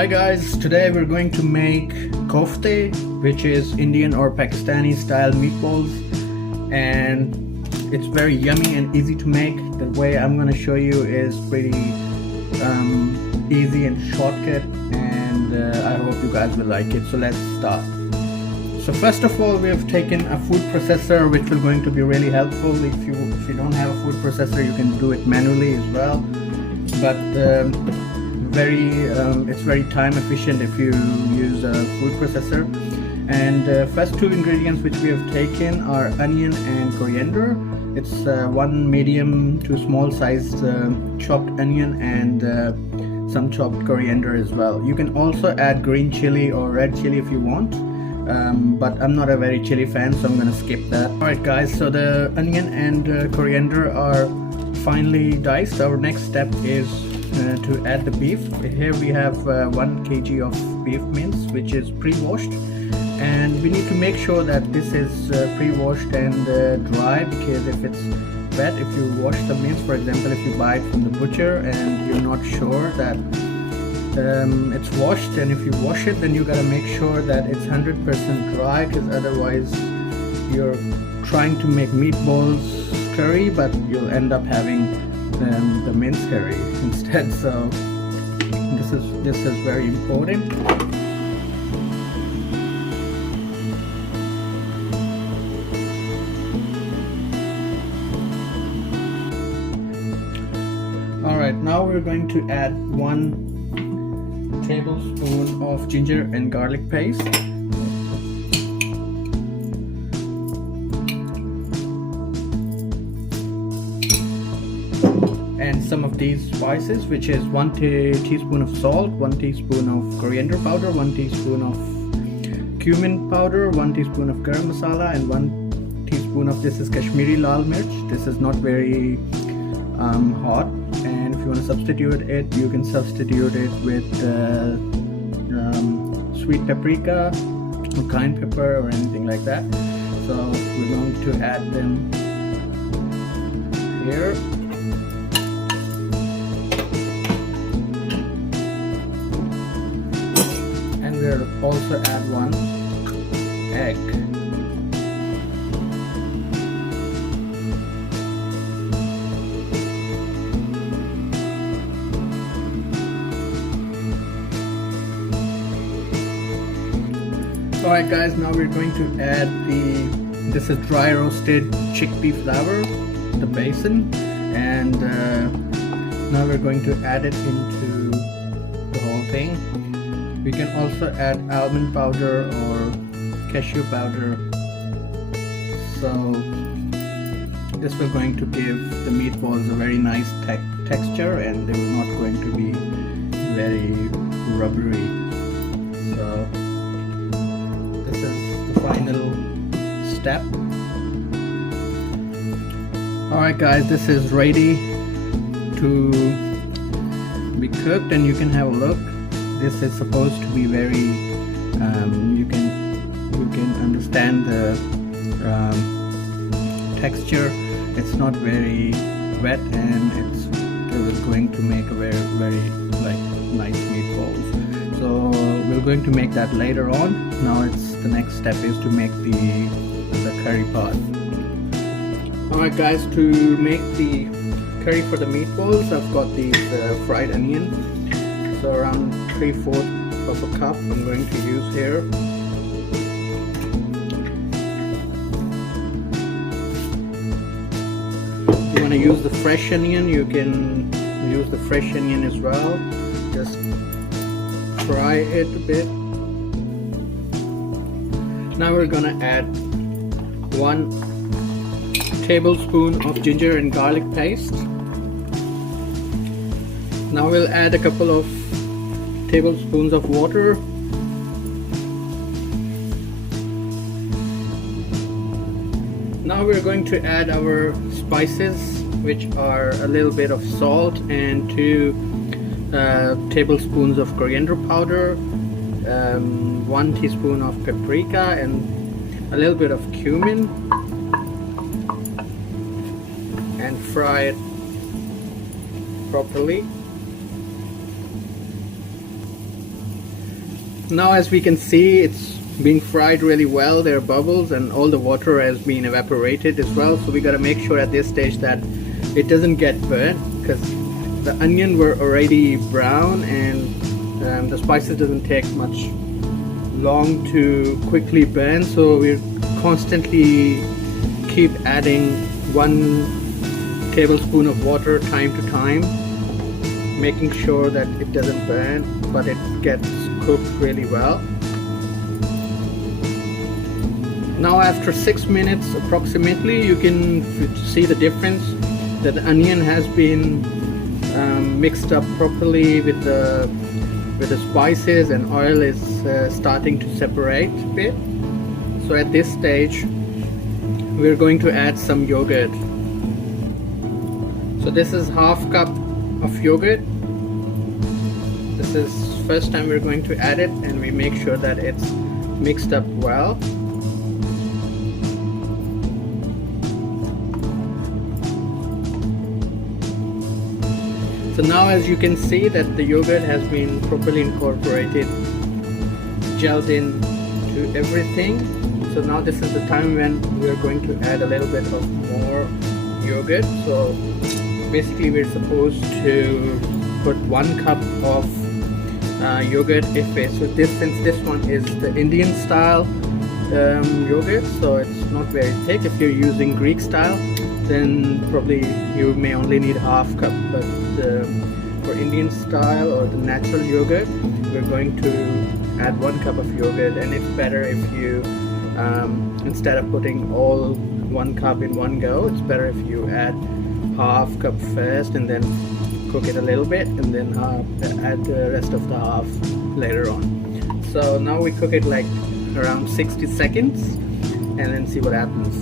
Hi guys, today we're going to make kofte, which is Indian or Pakistani style meatballs, and it's very yummy and easy to make. The way I'm going to show you is pretty easy and shortcut, and I hope you guys will like it. So let's start. So first of all, we have taken a food processor, which will going to be really helpful. If you don't have a food processor, you can do it manually as well, but it's very time efficient if you use a food processor. And first two ingredients which we have taken are onion and coriander. It's one medium to small sized chopped onion and some chopped coriander as well. You can also add green chili or red chili if you want, but I'm not a very chili fan, so I'm gonna skip that. Alright guys, so the onion and coriander are finely diced. Our next step is to add the beef. Here we have 1 kg of beef mince, which is pre-washed, and we need to make sure that this is pre-washed and dry, because if it's wet, if you wash the mince, for example, if you buy it from the butcher and you're not sure that it's washed, and if you wash it, then you gotta make sure that it's 100% dry, because otherwise you're trying to make meatballs curry, but you'll end up having the mince curry instead. So this is very important. Alright, now we're going to add 1 tablespoon of ginger and garlic paste, and some of these spices, which is 1 teaspoon of salt, 1 teaspoon of coriander powder, 1 teaspoon of cumin powder, 1 teaspoon of garam masala, and 1 teaspoon of, this is Kashmiri lal mirch. This is not very hot, and if you want to substitute it, you can substitute it with sweet paprika or cayenne pepper or anything like that. So we're going to add them here. We'll also add 1 egg. Alright guys, now we're going to add this is dry roasted chickpea flour, the basin, and now we're going to add it into the whole thing. We can also add almond powder or cashew powder, so this will going to give the meatballs a very nice texture, and they will not going to be very rubbery. So this is the final step. Alright guys, this is ready to be cooked, and you can have a look. This is supposed to be very you can understand the texture. It's not very wet, and it is going to make a very nice meatballs. So we're going to make that later on. Now the next step is to make the curry part. Alright guys, to make the curry for the meatballs, I've got these fried onion. So around 3/4 of a cup I'm going to use here. If you want to use the fresh onion, you can use the fresh onion as well. Just fry it a bit. Now we're gonna add 1 tablespoon of ginger and garlic paste. Now we'll add a couple of tablespoons of water. Now we're going to add our spices, which are a little bit of salt and 2 tablespoons of coriander powder, 1 teaspoon of paprika, and a little bit of cumin, and fry it properly. Now as we can see, it's being fried really well. There are bubbles and all the water has been evaporated as well, so we got to make sure at this stage that it doesn't get burnt, because the onion were already brown and the spices doesn't take much long to quickly burn, so we're constantly keep adding 1 tablespoon of water time to time, making sure that it doesn't burn but it gets cooked really well. Now after 6 minutes approximately, you can see the difference that the onion has been mixed up properly with the spices, and oil is starting to separate a bit. So at this stage we're going to add some yogurt. So this is ½ cup of yogurt. This is first time we're going to add it, and we make sure that it's mixed up well. So now as you can see that the yogurt has been properly incorporated, gelled in to everything. So now this is the time when we are going to add a little bit of more yogurt. So basically we're supposed to put 1 cup of yogurt if it, so since this one is the Indian style yogurt, so it's not very thick. If you're using Greek style, then probably you may only need ½ cup, but for Indian style or the natural yogurt, we're going to add 1 cup of yogurt. And it's better if you instead of putting all 1 cup in one go, it's better if you add ½ cup first and then cook it a little bit, and then add the rest of the half later on. So now we cook it like around 60 seconds and then see what happens.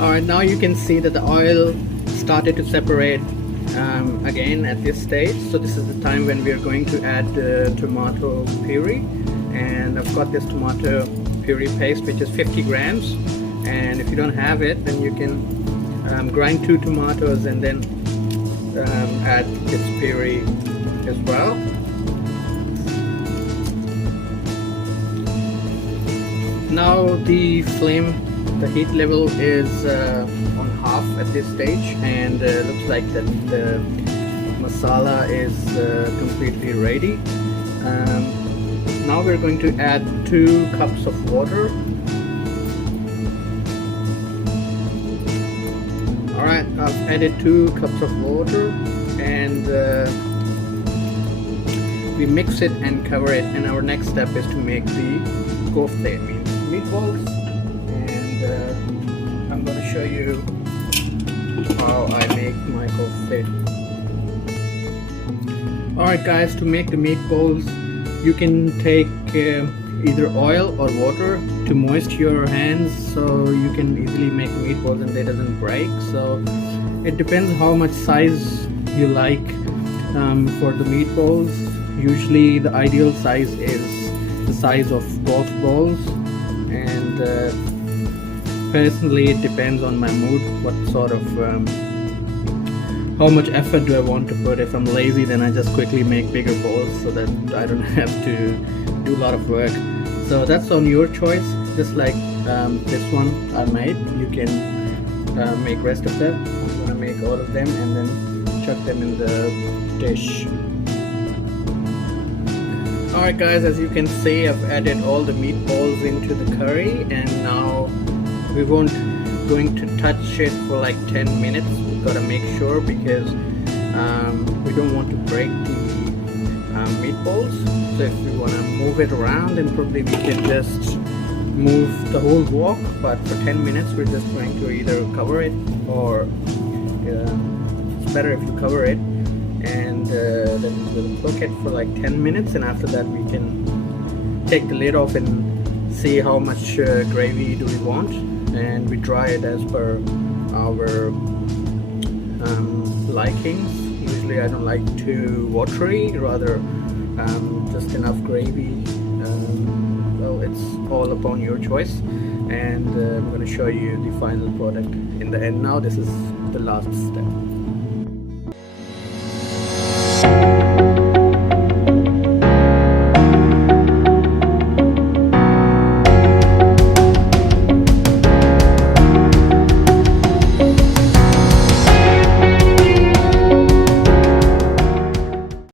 Alright, now you can see that the oil started to separate again at this stage. So this is the time when we are going to add the tomato puree, and I've got this tomato puree paste which is 50 grams, and if you don't have it, then you can grind 2 tomatoes and then add its puree as well. Now the heat level is on half at this stage, and looks like that the masala is completely ready. Now we're going to add 2 cups of water. Alright, I've added 2 cups of water, and we mix it and cover it, and our next step is to make the kofte, means meatballs, and I'm going to show you how I make my kofte. Alright guys, to make the meatballs, you can take either oil or water to moist your hands, so you can easily make meatballs and they doesn't break. So it depends how much size you like for the meatballs. Usually the ideal size is the size of golf balls, and personally it depends on my mood, what sort of how much effort do I want to put. If I'm lazy, then I just quickly make bigger balls so that I don't have to do a lot of work. So that's on your choice. Just like this one I made, you can make rest of them. I'm gonna make all of them and then chuck them in the dish. Alright guys, as you can see, I've added all the meatballs into the curry, and now we won't going to touch it for like 10 minutes. We've got to make sure, because we don't want to break the meatballs. So if we want to move it around, then probably we can just move the whole wok, but for 10 minutes we're just going to either cover it, or it's better if you cover it, and then we'll cook it for like 10 minutes, and after that we can take the lid off and see how much gravy do we want, and we dry it as per our likings. Usually I don't like too watery, rather just enough gravy. So it's all upon your choice, and I'm going to show you the final product in the end. Now this is the last step.